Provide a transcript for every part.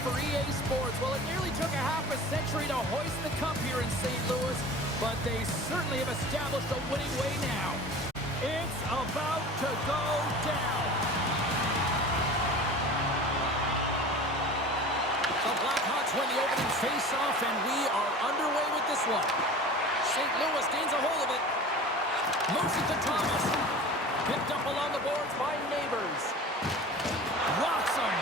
for EA Sports. Well, it nearly took a half a century to hoist the cup here in St. Louis, but they certainly have established a winning way now. It's about to go down. The Blackhawks win the opening face-off, and we are underway with this one. St. Louis gains a hold of it. Moves it to Thomas. Picked up along the boards by Neighbors. Rocks him.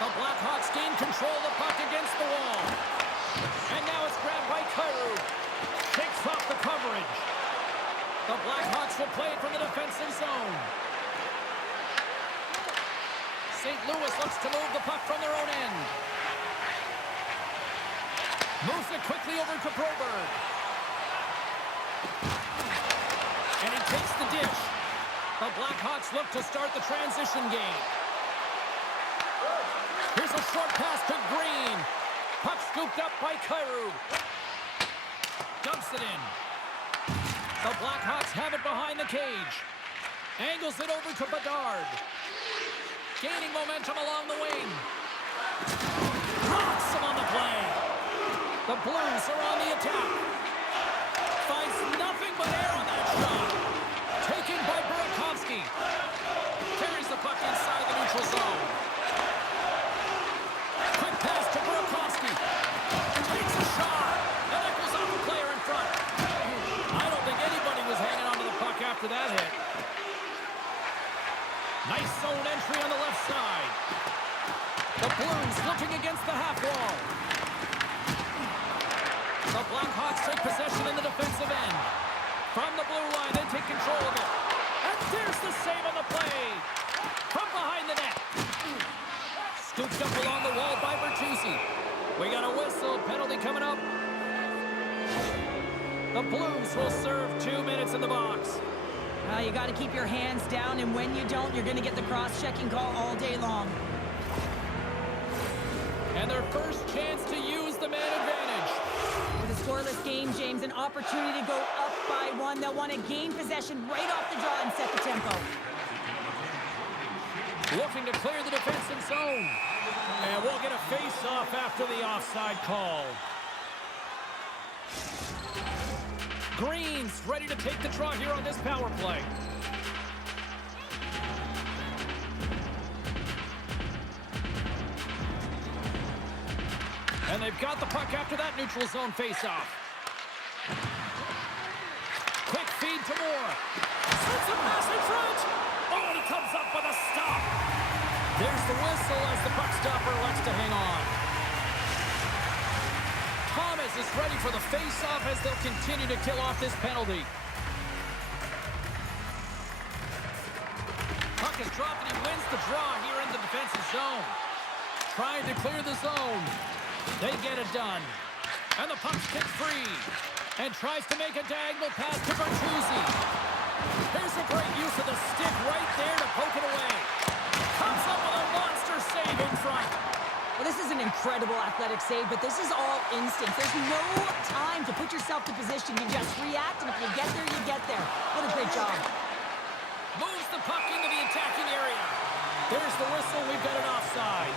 The Blackhawks gain control of the puck against the wall. And now it's grabbed by Kyrou. Takes off the coverage. The Blackhawks will play it from the defensive zone. St. Louis looks to move the puck from their own end. Moves it quickly over to Broberg. And he takes the dish. The Blackhawks look to start the transition game. Here's a short pass to Green. Puck scooped up by Kyrou. Dumps it in. The Blackhawks have it behind the cage. Angles it over to Bedard. Gaining momentum along the wing. Rocks him on the play. The Blues are on the attack. Finds nothing but air on that shot. Taken by Burakovsky. Carries the puck inside the neutral zone. Quick pass to Burakovsky. Takes a shot. And that goes off the player in front. I don't think anybody was hanging onto the puck after that hit. Nice zone entry on the left side. The Blues looking against the half wall. The Blackhawks take possession in the defensive end. From the blue line, they take control of it. And there's the save on the play. From behind the net. Scooped up along the wall by Bertuzzi. We got a whistle. Penalty coming up. The Blues will serve 2 minutes in the box. You got to keep your hands down, and when you don't, you're going to get the cross-checking call all day long. And their first chance to use the man advantage. With a scoreless game, James, an opportunity to go up by one. They'll want to gain possession right off the draw and set the tempo. Looking to clear the defensive zone. And we'll get a face-off after the offside call. Green's ready to take the draw here on this power play. And they've got the puck after that neutral zone face-off. Quick feed to Moore. Sends a pass in front. Oh, and he comes up with a stop. There's the whistle as the puck stopper likes to hang on. Thomas is ready for the face-off as they'll continue to kill off this penalty. Puck is dropped and he wins the draw here in the defensive zone. Trying to clear the zone. They get it done. And the puck's kicked free. And tries to make a diagonal pass to Bertuzzi. Here's a great use of the stick right there to poke it away. Comes up with a monster save in front. Well, this is an incredible athletic save, but this is all instinct. There's no time to put yourself to position. You just react, and if you get there, you get there. What a great job. Moves the puck into the attacking area. There's the whistle. We've got it offside.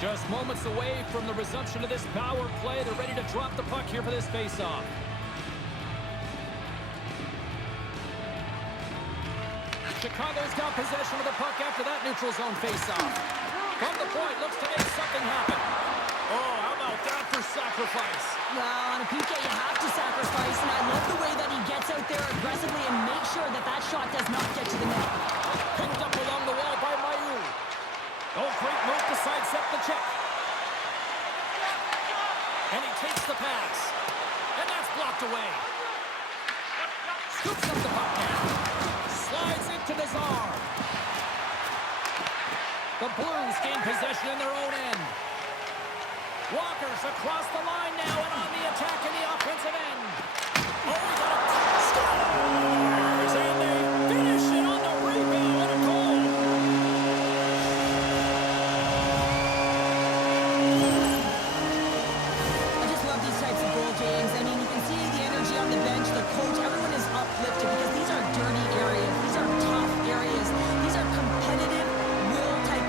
Just moments away from the resumption of this power play. They're ready to drop the puck here for this face-off. Chicago's got possession of the puck after that neutral zone face-off. From the point, looks to make something happen. Oh, how about that for sacrifice? Well, on a PK, you have to sacrifice, and I love the way that he gets out there aggressively and makes sure that that shot does not get to the net. Picked up along the wall by Mayu. Oh, great move to sidestep the check. And he takes the pass. And that's blocked away. Scoops up the puck now. Slides into Nazar. The Blues gain possession in their own end. Walker's across the line now and on the attack in the offensive end. Oh, he got a scores! And they finish it on the rebound and a goal. I just love these types of goal, James. I mean, you can see the energy on the bench, the coach, everyone is uplifted because these are dirty areas. These are tough areas. These are competitive, will-type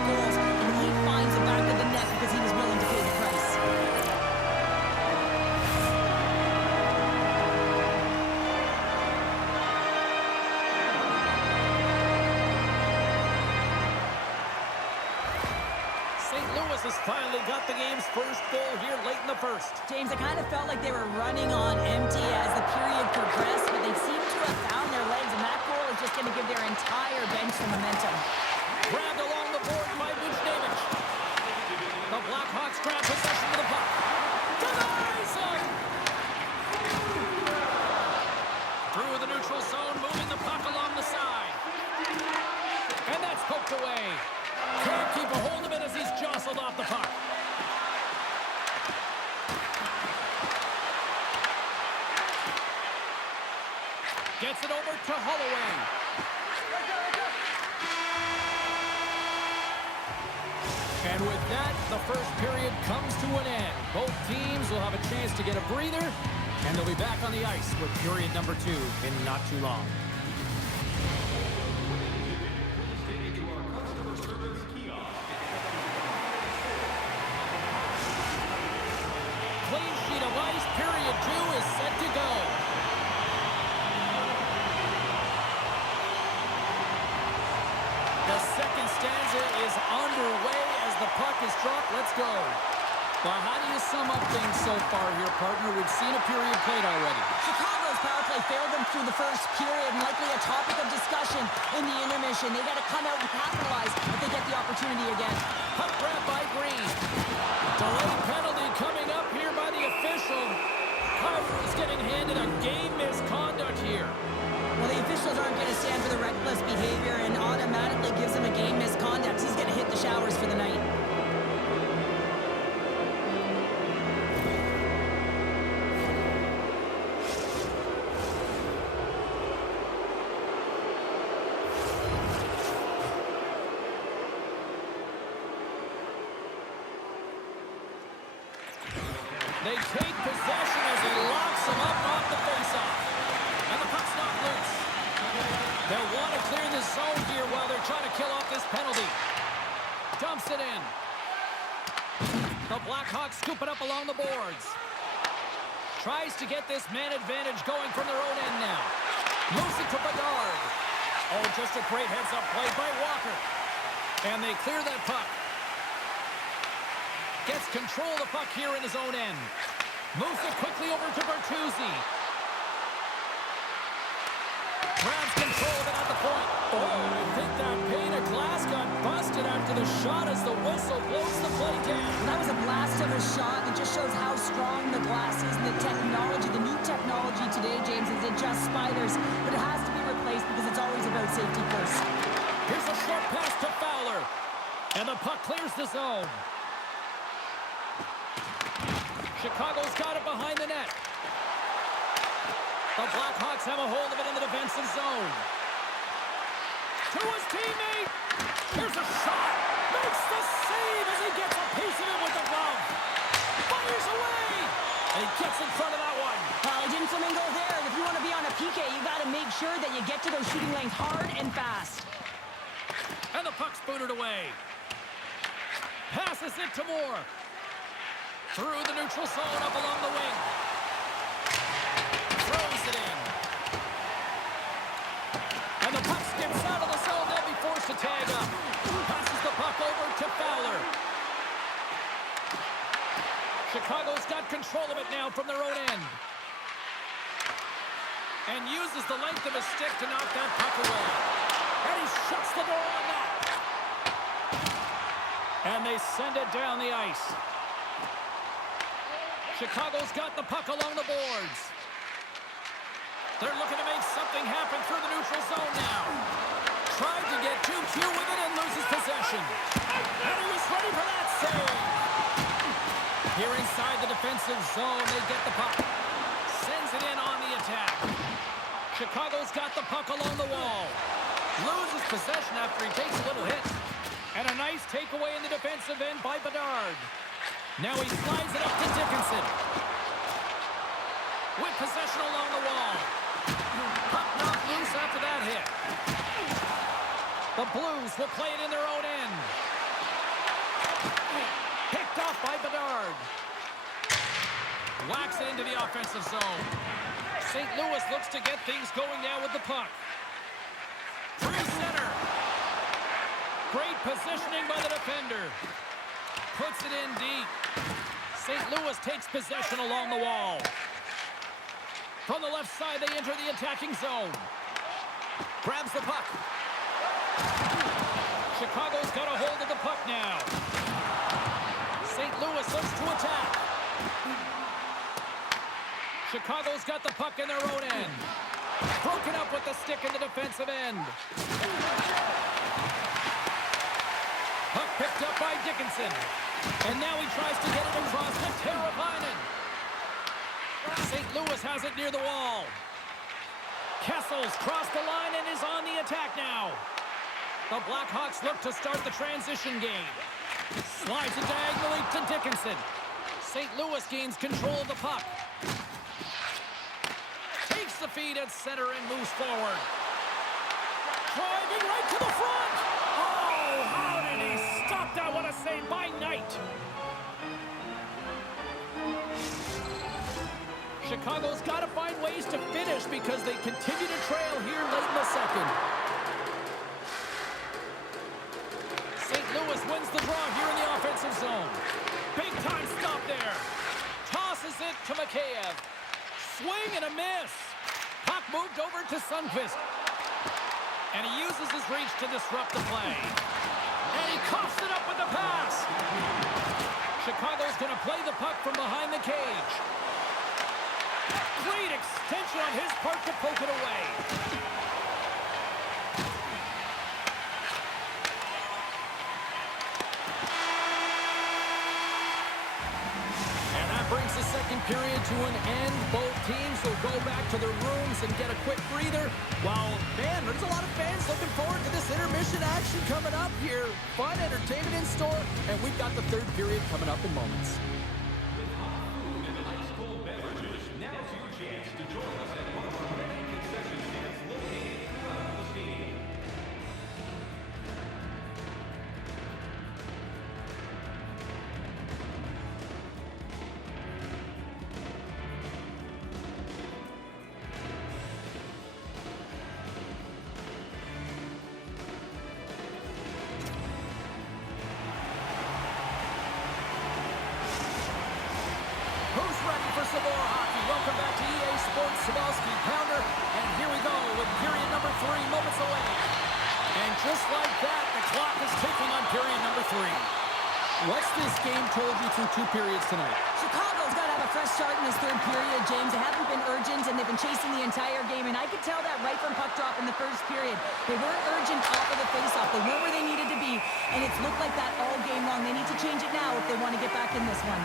Louis has finally got the game's first goal here late in the first. James, I kind of felt like they were running on empty as the period progressed, but they seem to have found their legs, and that goal is just going to give their entire bench some momentum. Grabbed along the board by Buchnevich. The Blackhawks grab possession of the puck. Denies him! Through the neutral zone, moving the puck along the side. And that's poked away. Can't keep a hold of it as he's jostled off the puck. Gets it over to Holloway. And with that, the first period comes to an end. Both teams will have a chance to get a breather, and they'll be back on the ice with period number 2 in not too long. Clean sheet of ice, period 2 is set to go. The second stanza is underway as the puck is dropped. Let's go. Well, how do you sum up things so far here, partner? We've seen a period played already. Chicago's power play failed them through the first period, and likely a topic of discussion in the intermission. They got to come out and capitalize if they get the opportunity again. Puck grab by Green. Delayed penalty coming up here by the official. Kyler's getting handed a game misconduct here. Well, the officials aren't going to stand for the reckless behavior and automatically gives him a game misconduct. He's going to hit the showers for the night. They take possession as he locks him up off the faceoff. And the puck's not loose. They'll want to clear the zone here while they're trying to kill off this penalty. Dumps it in. The Blackhawks scoop it up along the boards. Tries to get this man advantage going from their own end now. Moves it to Bedard. Oh, just a great heads-up play by Walker. And they clear that puck. Gets control of the puck here in his own end. Moves it quickly over to Bertuzzi. Grabs control of it at the point. Oh, I think that pane of glass got busted after the shot as the whistle blows the play down. That was a blast of a shot that just shows how strong the glass is and the technology. The new technology today, James, is it just spiders, but it has to be replaced because it's always about safety first. Here's a short pass to Fowler. And the puck clears the zone. Chicago's got it behind the net. The Blackhawks have a hold of it in the defensive zone. To his teammate. Here's a shot. Makes the save as he gets a piece of it with the glove. Fires away. And he gets in front of that one. Well, he didn't flamingo there. And if you want to be on a PK, you got to make sure that you get to those shooting lanes hard and fast. And the puck's booted away. Passes it to Moore. Through the neutral zone, up along the wing. Throws it in. And the puck skips out of the zone, then be forced to tag up. Passes the puck over to Fowler. Chicago's got control of it now from their own end. And uses the length of his stick to knock that puck away. And he shuts the door on that. And they send it down the ice. Chicago's got the puck along the boards. They're looking to make something happen through the neutral zone now. Tried to get 2Q with it and loses possession. And he was ready for that save. Here inside the defensive zone, they get the puck. Sends it in on the attack. Chicago's got the puck along the wall. Loses possession after he takes a little hit. And a nice takeaway in the defensive end by Bedard. Now he slides it up to Dickinson. With possession along the wall. Puck knocked loose after that hit. The Blues will play it in their own end. Picked off by Bedard. Whacks it into the offensive zone. St. Louis looks to get things going now with the puck. Through center. Great positioning by the defender. Puts it in deep. St. Louis takes possession along the wall. From the left side, they enter the attacking zone. Grabs the puck. Chicago's got a hold of the puck now. St. Louis looks to attack. Chicago's got the puck in their own end. Broken up with the stick in the defensive end. Puck picked up by Dickinson. And now he tries to get it across to Teravainen. St. Louis has it near the wall. Kessel's crossed the line and is on the attack now. The Blackhawks look to start the transition game. Slides it diagonally to Dickinson. St. Louis gains control of the puck. Takes the feed at center and moves forward. Driving right to the front. Oh, how did he stop that? What a save by Knight. Chicago's got to find ways to finish because they continue to trail here late in the second. St. Louis wins the draw here in the offensive zone. Big time stop there. Tosses it to Mikheyev. Swing and a miss. Puck moved over to Sundqvist. And he uses his reach to disrupt the play. And he coughs it up with the pass. Chicago's going to play the puck from behind the cage. Great extension on his part to poke it away. And that brings the second period to an end. Both teams will go back to their rooms and get a quick breather. While, man, there's a lot of fans looking forward to this intermission action coming up here. Fun entertainment in store, and we've got the third period coming up in moments. Welcome back to EA Sports Sabalski Pounder, and here we go with period number 3, moments away. And just like that, the clock is ticking on period number 3. What's this game told you through 2 periods tonight? Chicago's got to have a fresh start in this third period, James. They haven't been urgent, and they've been chasing the entire game, and I could tell that right from puck drop in the first period. They weren't urgent off of the faceoff. They weren't where they needed to be, and it's looked like that all game long. They need to change it now if they want to get back in this one.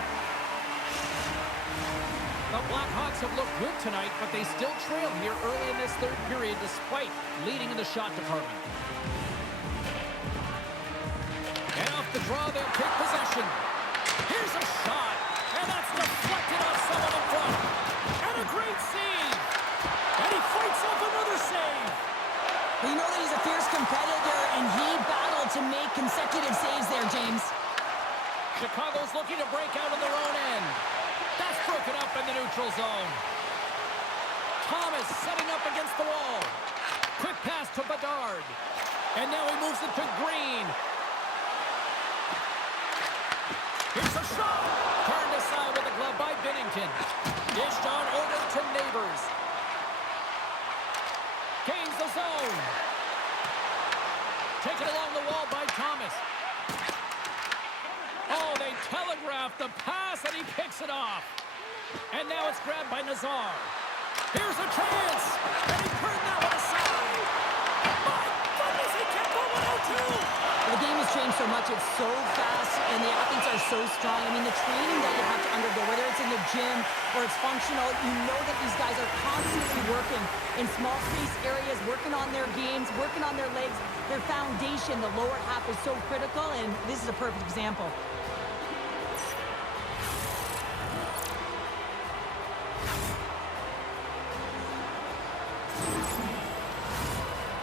The Blackhawks have looked good tonight, but they still trail here early in this third period despite leading in the shot department. And off the draw, they'll take possession. Here's a shot, and that's deflected off someone in front. And a great save. And he fights off another save. Well, you know that he's a fierce competitor, and he battled to make consecutive saves there, James. Chicago's looking to break out on their own end. That's broken up in the neutral zone. Thomas setting up against the wall. Quick pass to Bedard. And now he moves it to Green. Here's a shot. Turned aside with a glove by Binnington. Dished on over to Neighbors. Gains the zone. Taken along the wall by Thomas. Oh, they telegraphed the pass, and he picks it off. And now it's grabbed by Nazar. Here's a chance, and he turned that one aside. My goodness, he can't go 1-0-2. The game has changed so much. It's so fast, and the athletes are so strong. I mean, the training that you have to undergo, whether it's in the gym or it's functional, you know that these guys are constantly working in small space areas, working on their games, working on their legs. Their foundation, the lower half, is so critical, and this is a perfect example.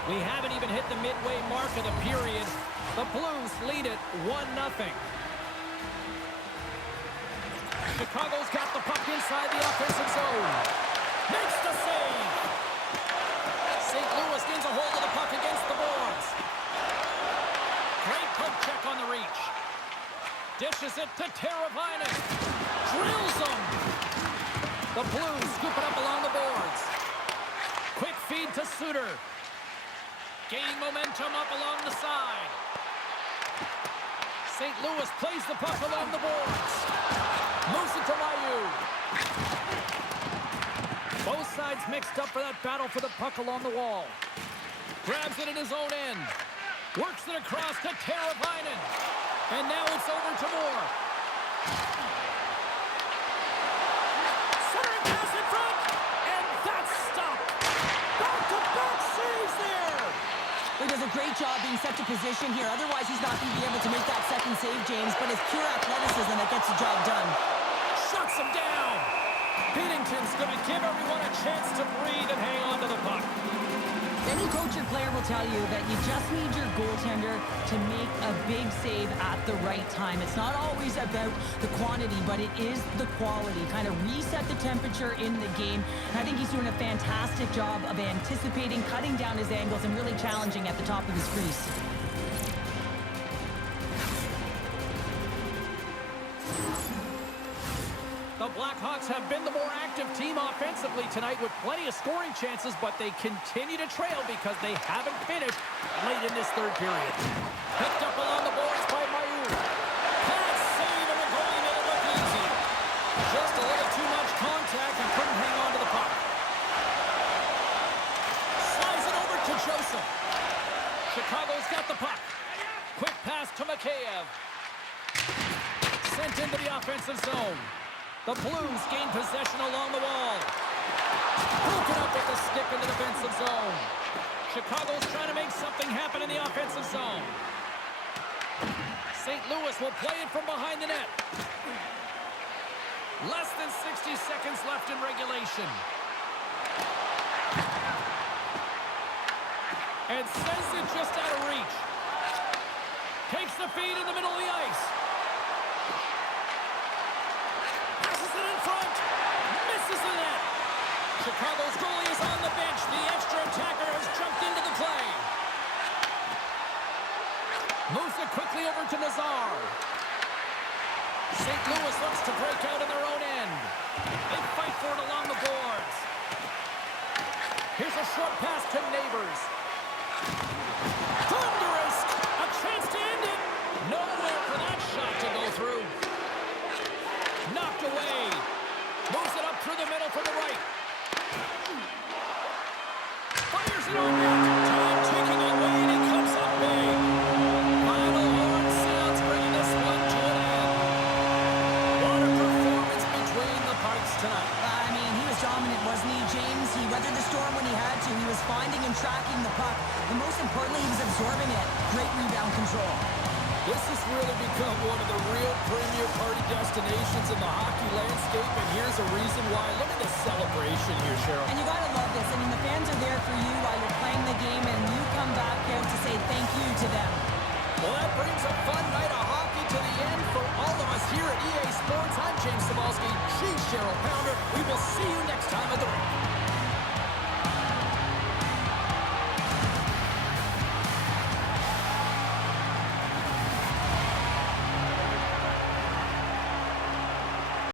We haven't even hit the midway mark of the period. The Blues lead it 1-0. Chicago's got the puck inside the offensive zone. Makes the save. St. Louis gains a hold of the puck against the boards. Great poke check on the reach. Dishes Dishes it to Teravainen. Drills him. The Blues scoop it up along the boards. Quick feed to Suter. Gaining momentum up along the side. St. Louis plays the puck along the boards. Moves it to Mayu. Both sides mixed up for that battle for the puck along the wall. Grabs it in his own end. Works it across to Teravainen. And now it's over to Moore. Centering pass in front. And that's stopped. Back-to-back saves there. He does a great job being set to position here. Otherwise, he's not going to be able to make that second save, James. But it's pure athleticism that gets the job done. Shuts him down. Binnington's going to give everyone a chance to breathe and hang on to the puck. Any coach or player will tell you that you just need your goaltender to make a big save at the right time. It's not always about the quantity, but it is the quality. Kind of reset the temperature in the game. And I think he's doing a fantastic job of anticipating, cutting down his angles, and really challenging at the top of his crease. The Blackhawks have been the more active team offensively tonight with plenty of scoring chances, but they continue to trail because they haven't finished late in this third period. Picked up along the boards by Mayu. Pass save, and the goalie made it look easy. Just a little too much contact and couldn't hang on to the puck. Slides it over to Joseph. Chicago's got the puck. Quick pass to Mikheyev. Sent into the offensive zone. The Blues gain possession along the wall. Broken up with the stick in the defensive zone. Chicago's trying to make something happen in the offensive zone. St. Louis will play it from behind the net. Less than 60 seconds left in regulation. And sends it just out of reach. Takes the feed in the middle of the ice. Misses the net. Chicago's goalie is on the bench. The extra attacker has jumped into the play. Moves it quickly over to Nazar. St. Louis looks to break out in their own end. They fight for it along the boards. Here's a short pass to Neighbors. Thunderous! A chance to end it. Nowhere for that shot to go through. Knocked away. Moves it up through the middle for the right. Fires it over. Time ticking away, and he comes up big. Final horn sounds, bringing this one to an end. What a performance between the parts tonight. I mean, he was dominant, wasn't he, James? He weathered the storm when he had to. He was finding and tracking the puck. And most importantly, he was absorbing it. Great rebound control. This has really become one of the real premier party destinations in the hockey landscape, and here's a reason why. Look at the celebration here, Cheryl. And you gotta love this. I mean, the fans are there for you while you're playing the game, and you come back out to say thank you to them. Well, that brings a fun night of hockey to the end for all of us here at EA Sports. I'm James Cebulski. She's Cheryl Pounder. We will see you next time at the rink.